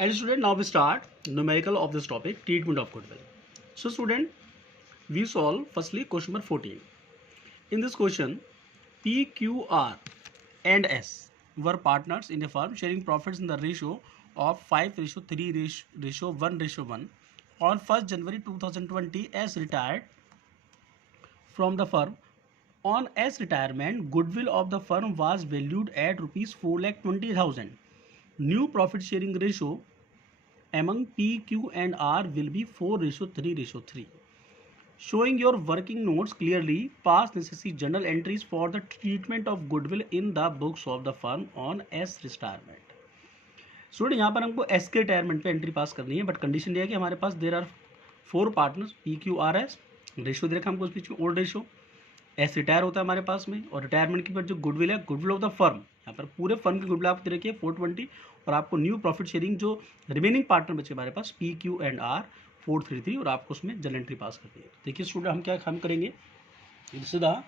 And student, now we start numerical of this topic, treatment of goodwill. So student, we solve firstly question number 14. In this question, P, Q, R and S were partners in a firm sharing profits in the ratio of 5:3:1:1. On 1st January 2020, S retired from the firm. On S retirement, goodwill of the firm was valued at rupees 4,20,000. New profit sharing ratio among P, Q and R will be 4:3:3. Showing your working notes clearly, past necessary journal entries for the treatment of goodwill in the books of the firm on S retirement. Student यहाँ पर हमको S के retirement पे entry पास करनी है, but condition ये है कि हमारे पास there are 4 partners P Q R S. Ratio दे रखा हमको उस बीच में ओल्ड रेशियो. एस रिटायर होता है हमारे पास में, और रिटायरमेंट के बाद जो गुडविल है, गुडविल ऑफ द फर्म, यहाँ पर पूरे फर्म की गुडविल आपको दे रखी है 420, और आपको न्यू प्रॉफिट शेयरिंग जो रिमेनिंग पार्टनर बचे हमारे पास पी क्यू एंड आर 433, और आपको उसमें जर्नल एंट्री पास करनी है. देखिए स्टूडेंट हम करेंगे this is the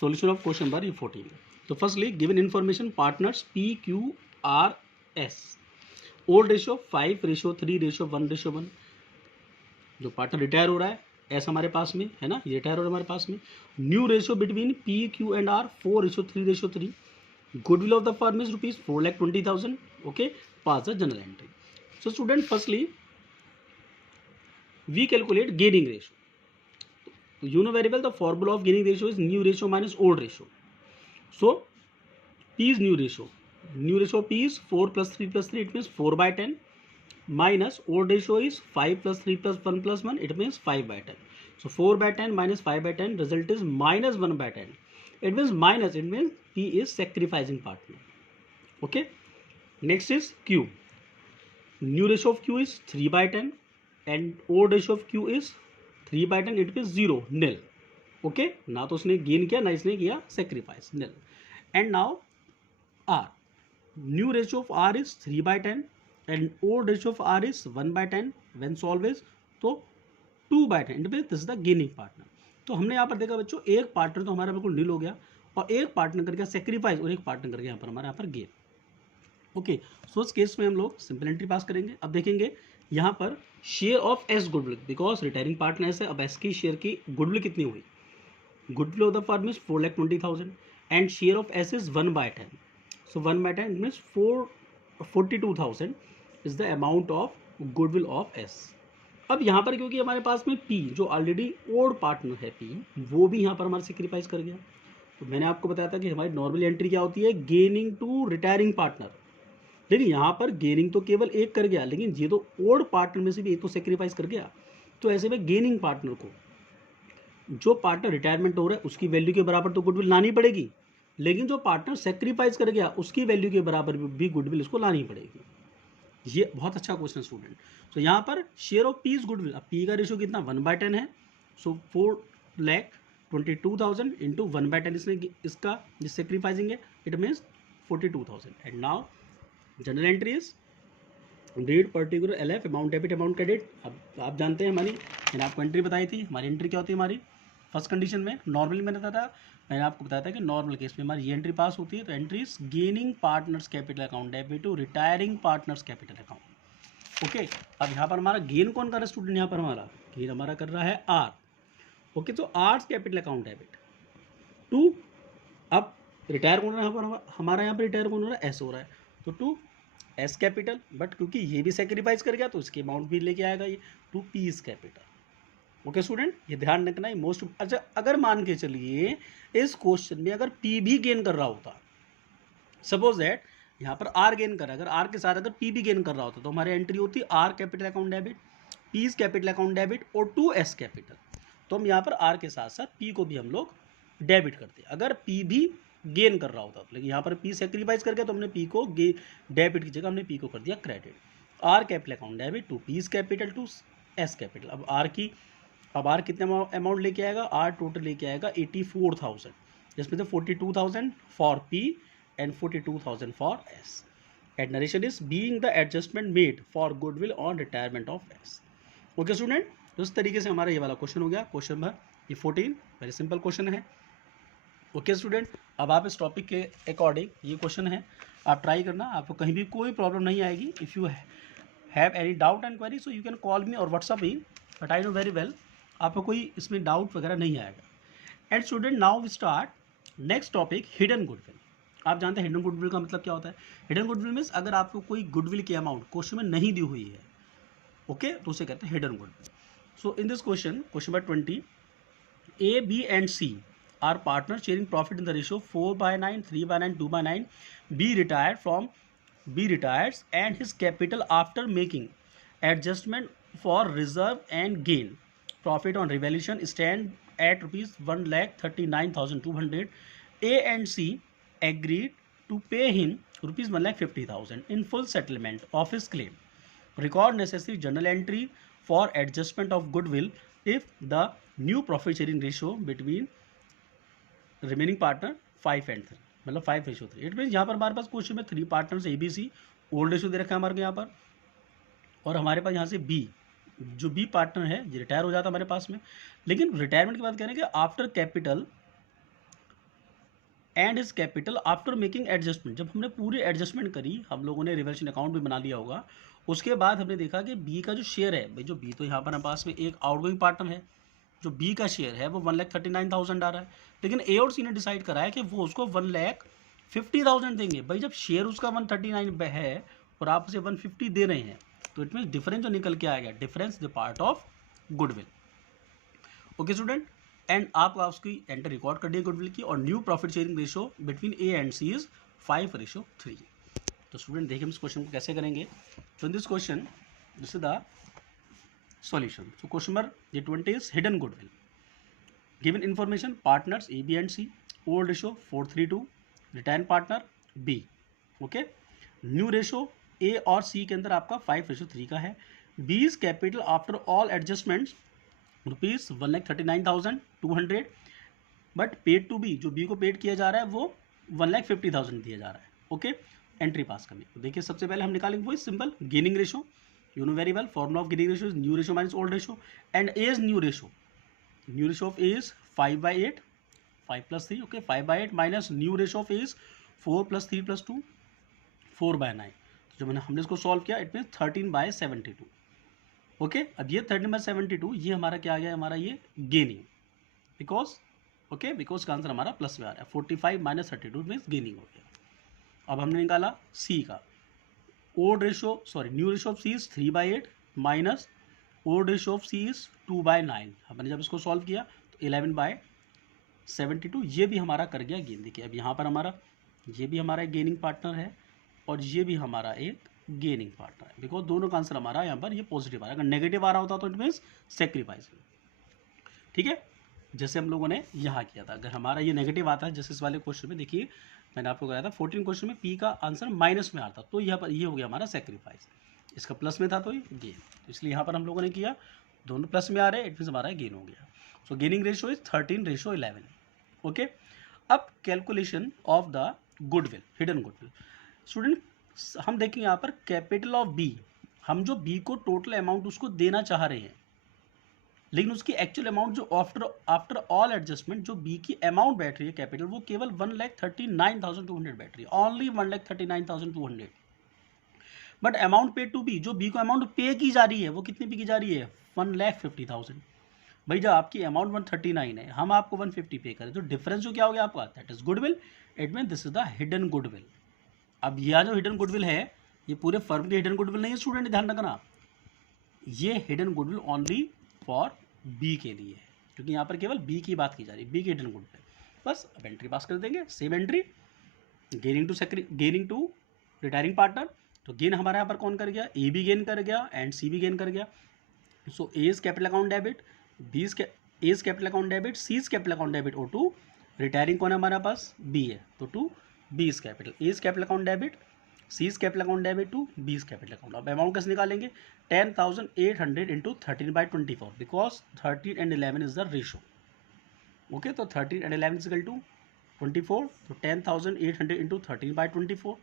solution of question number 14. तो firstly given information partners P Q R S, old ratio 5:3:1:1. जो पार्टनर रिटायर हो रहा है एस हमारे पास में है ना, ये रिटायर हो रहा है हमारे पास में. New ratio between P Q and R 4:3:3. Goodwill of the firm is rupees 4,20,000. Okay, pass the journal entry. So student firstly we calculate gaining ratio. You know very well the formula of gaining ratio is new ratio minus old ratio. So P is new ratio. New ratio P is 4 + 3 + 3, it means 4/10, minus old ratio is 5 + 3 + 1 + 1, it means 5/10. So 4/10 minus 5/10, result is minus 1/10. It means P is sacrificing partner. Okay. Next is Q. New ratio of Q is 3/10 and old ratio of Q is 3/10, it means 0, nil. Okay. ना तो उसने gain किया ना इसने किया sacrifice, nil. And now R. New ratio of R is 3/10 and old ratio of R is 1/10. When solve is तो 2/10. This is the gaining partner. तो हमने यहाँ पर देखा बच्चों, एक पार्टनर तो हमारा बिल्कुल नील हो गया, और एक पार्टनर करके सेक्रीफाइस, और एक पार्टनर करके यहाँ पर हमारा यहाँ पर गेन. ओके, सो इस केस में हम लोग सिंपल एंट्री पास करेंगे. अब देखेंगे यहाँ पर share of S goodwill, because retiring partner S है. अब एस की शेयर की गुडविल कितनी हुई? Goodwill of the firm is 4,20,000 and share of S is 1/10. So 1/10 means 42,000 is the amount of goodwill of S. अब यहाँ पर क्योंकि हमारे पास में P जो ऑलरेडी ओल्ड पार्टनर है P, वो भी यहाँ पर हमारे सेक्रीफाइस कर गया. तो मैंने आपको बताया था कि हमारी नॉर्मल एंट्री क्या होती है, गेनिंग टू रिटायरिंग पार्टनर. लेकिन यहाँ पर गेनिंग तो केवल एक कर गया, लेकिन ये तो ओल्ड पार्टनर में से भी एक तो सेक्रीफाइस कर गया. तो ऐसे में गेनिंग पार्टनर को, जो पार्टनर रिटायरमेंट हो रहा है उसकी वैल्यू के बराबर तो गुडविल लानी पड़ेगी, लेकिन जो पार्टनर सेक्रीफाइस कर गया उसकी वैल्यू के बराबर भी गुडविल इसको लानी पड़ेगी. ये बहुत अच्छा क्वेश्चन स्टूडेंट. तो यहाँ पर share of P is goodwill. अब पी का रेशियो कितना 1/10 है. सो 4,22,000 इंटू 1/10 इसने इसका जिस सेक्रीफाइसिंग है, it means 42,000. And now general entry is read particular LF amount debit amount credit. अब आप जानते हैं हमारी, मैंने आपको एंट्री बताई थी. हमारी एंट्री क्या होती है हमारी फर्स्ट कंडीशन में, नॉर्मली मैंने आपको बताया था कि नॉर्मल केस में हमारी ये एंट्री पास होती है. तो entries gaining partners capital account debit to retiring partners capital account. Okay, अब यहाँ पर हमारा गेन कौन कर रहा है स्टूडेंट? यहाँ पर हमारा गेन हमारा कर रहा है आर. ओके, तो R's capital account debit to, अब रिटायर कौन रहा है हमारा यहाँ पर रिटायर कौन हो रहा है? एस हो रहा है. तो टू एस कैपिटल, बट क्योंकि ये भी सेक्रीफाइस कर गया तो इसके अमाउंट भी लेके आएगा ये to P's capital. Okay student, ये ध्यान रखना है मोस्ट. अच्छा, अगर मान के चलिए इस क्वेश्चन में अगर पी भी गेन कर रहा होता, सपोज दैट यहाँ पर आर गेन कर रहा है, अगर आर के साथ अगर पी भी गेन कर रहा होता तो हमारी एंट्री होती are capital account debit, P is capital account debit और टू एस कैपिटल. तो हम यहाँ पर आर के साथ साथ पी को भी हम लोग डेबिट करते अगर पी भी गेन कर रहा होता. लेकिन यहाँ पर पी सेक्रीफाइस कर गया तो हमने पी को डेबिट की जगह हमने पी को कर दिया credit. R capital account debit to P's capital to S capital. अब आर कितने अमाउंट लेके आएगा? आर टोटल लेके आएगा 84,000, जिसमें से 42,000 for P and 42,000 for S. And narration is being the adjustment made for goodwill on retirement of S. Okay student, तो इस तरीके से हमारा ये वाला क्वेश्चन हो गया, क्वेश्चन नंबर ये 14. वेरी सिंपल क्वेश्चन है. ओके स्टूडेंट, अब आप इस टॉपिक के अकॉर्डिंग ये क्वेश्चन है, आप ट्राई करना, आपको कहीं भी कोई प्रॉब्लम नहीं आएगी. If you have any doubt and query so you can call me or WhatsApp me, but I know very well आपको कोई इसमें डाउट वगैरह नहीं आएगा. And student now we start next topic hidden goodwill. आप जानते हैं हिडन गुडविल का मतलब क्या होता है. हिडन गुडविल मीन्स अगर आपको कोई गुडविल की अमाउंट क्वेश्चन में नहीं दी हुई है, ओके, तो उसे कहते हैं hidden goodwill. So in this question number 20, A, B and C are partners sharing profit in the ratio 4/9, 3/9, 2/9. B retires and his capital after making adjustment for reserve and gain. Profit on revaluation stand at rupees 1,39,200. A and C agreed to pay him rupees 1,50,000 in full settlement of his claim. Record necessary journal entry for adjustment of goodwill if the new profit sharing ratio between remaining partner 5 and 3, मतलब 5:3. It mean यहाँ पर हमारे पास question में 3 partners ABC old ratio दे रखा है हमारे को यहाँ पर, और हमारे पास यहाँ से B, जो B पार्टनर है ये रिटायर हो जाता है हमारे पास में. लेकिन रिटायरमेंट की बात करें कि after capital and is capital after making adjustment, जब हमने पूरी एडजस्टमेंट करी, हम लोगों ने रिवैल्यूएशन अकाउंट भी बना लिया होगा, उसके बाद हमने देखा कि बी का जो शेयर है, भाई जो बी तो यहाँ पर हमारे पास में एक आउटगोइंग पार्टनर है, जो बी का शेयर है वो 1,39,000 आ रहा है, लेकिन ए और सी ने डिसाइड करा है कि वो उसको 1,50,000 देंगे. भाई जब शेयर उसका 139 है और आप उसे 150 दे रहे हैं, तो इट मीन डिफरेंस जो निकल के आएगा, difference the part of goodwill. Okay student, and आप उसकी एंटर रिकॉर्ड कर दिए गुडविल की, और new profit sharing ratio between A and C is 5:3. तो स्टूडेंट देखिए हम इस क्वेश्चन को कैसे करेंगे. तो in this question this is the solution. So question number 20 is hidden goodwill. Given information, partners A, B and C, old ratio 4:3, retain partner B. Okay. New ratio A और C के अंदर आपका 5:3 का है. B's capital after all adjustments rupees 1,39,200, but paid to B, जो B को paid किया जा रहा है वो 1,50,000 दिया जा रहा है. ओके, एंट्री पास करनी. तो देखिए सबसे पहले हम निकालेंगे वो simple gaining ratio. You know very well formula of gaining ratio is new ratio minus old ratio, and A is new ratio. New ratio of A is 5/8, 5 plus 3. Okay, 5/8 minus new ratio of A is 4 plus 3 plus 2, 4/9. तो जब हमने इसको solve किया it mean 13/72. Okay, अब ये 13/72 ये हमारा क्या आ गया, हमारा ये गेनिंग, बिकॉज ओके बिकॉज का आंसर हमारा प्लस में आ रहा है. 45 minus 32 मीन्स गेनिंग हो गया. अब हमने निकाला C का. Old ratio new ratio of C is 3/8 minus old ratio of C is 2/9. हमने जब इसको सॉल्व किया तो 11/72 ये भी हमारा कर गया गेन. देखिए अब यहाँ पर हमारा ये भी हमारा एक गेनिंग पार्टनर है और ये भी हमारा एक गेनिंग पार्टनर है, बिकॉज दोनों का आंसर हमारा यहाँ पर ये पॉजिटिव आ रहा है. अगर नेगेटिव आ रहा होता तो इट मीन्स सेक्रीफाइस. ठीक है, जैसे हम लोगों ने यहाँ किया था. अगर हमारा ये नेगेटिव आता है जैसे इस वाले क्वेश्चन में, देखिए मैंने आपको बताया था 14 क्वेश्चन में पी का आंसर माइनस में आता, तो यहाँ पर ये हो गया हमारा सेक्रीफाइस. इसका प्लस में था तो ये गेन, तो इसलिए यहाँ पर हम लोगों ने किया, दोनों प्लस में आ रहे हैं, इट मीन्स हमारा गेन हो गया. सो गेनिंग रेशियो इज 13:11. ओके, अब calculation of the goodwill, hidden goodwill. Student हम देखें यहाँ पर कैपिटल ऑफ बी, हम जो बी को टोटल अमाउंट उसको देना चाह रहे हैं, लेकिन उसकी एक्चुअल अमाउंट जो आफ्टर ऑल एडजस्टमेंट जो बी की अमाउंट बैठ रही है कैपिटल, वो केवल 1,39,200 बैठ रही है, only 1,39,200. But amount paid to B, जो बी को अमाउंट पे की जा रही है वो कितनी पे की जा रही है, 1,50,000. भाई जब आपकी अमाउंट 139 है, हम आपको 150 पे करें, तो डिफरेंस जो क्या हो गया आपका, that is goodwill. It mean this is the hidden goodwill. अब यह जो हिडन गुडविल है ये पूरे फर्म की हिडन गुडविल नहीं है स्टूडेंट, ध्यान रखना. ये hidden goodwill only for B के लिए है, क्योंकि यहाँ पर केवल बी की बात की जा रही है, बी के हिडन गुडविल. बस अब एंट्री पास कर देंगे, same entry. Gaining to retiring partner, तो गेन हमारे यहाँ पर कौन कर गया, ए भी गेन कर गया एंड सी भी गेन कर गया. So A is capital account debit, B is capital account debit, C is capital account debit, और टू रिटायरिंग कौन है हमारे पास, बी है, तो to B is capital. A is capital account debit, C is capital account debit to B is capital account. अब amount कैसे निकालेंगे, 10,800 into 13/24, because 13 and 11 is the ratio. Okay, तो 13 and 11 इज इक्वल टू 24, तो 10,800 into 13/24,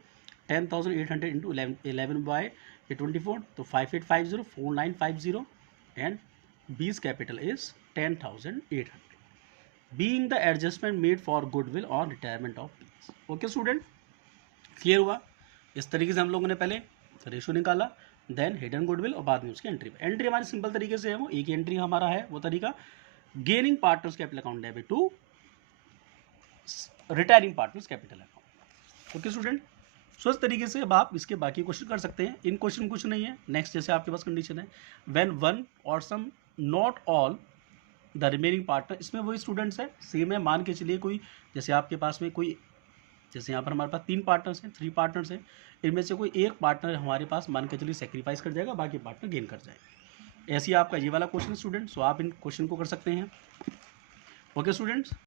10,800 into 11/24, तो 5850, 4950, and बीज capital is 10,800, being the adjustment made for goodwill और retirement of बीज. Okay student, clear हुआ. इस तरीके से हम लोगों ने पहले रेशो निकाला, देन हिडन गुडविल और बाद में उसकी एंट्री। एंट्री हमारी सिंपल तरीके से है, वो एक एंट्री हमारा है वो तरीका, gaining partners capital account debit to retiring partners capital account. Okay student, so इस तरीके से अब आप इसके बाकी क्वेश्चन कर सकते हैं। इन क्वेश्चन कुछ नहीं है। नेक्स्ट जैसे आपके पास कंडीशन है when one or some not all the remaining partner, इसमें वही स्टूडेंट्स है, सेम है। मान के चलिए कोई, जैसे आपके पास में कोई, जैसे यहाँ पर हमारे पास 3 पार्टनर्स हैं, 3 पार्टनर्स हैं, इनमें से कोई एक पार्टनर हमारे पास मान के चलिए सेक्रीफाइस कर जाएगा, बाकी पार्टनर गेन कर जाएगा। ऐसे ही आपका ये वाला क्वेश्चन स्टूडेंट, सो आप इन क्वेश्चन को कर सकते हैं। Okay students.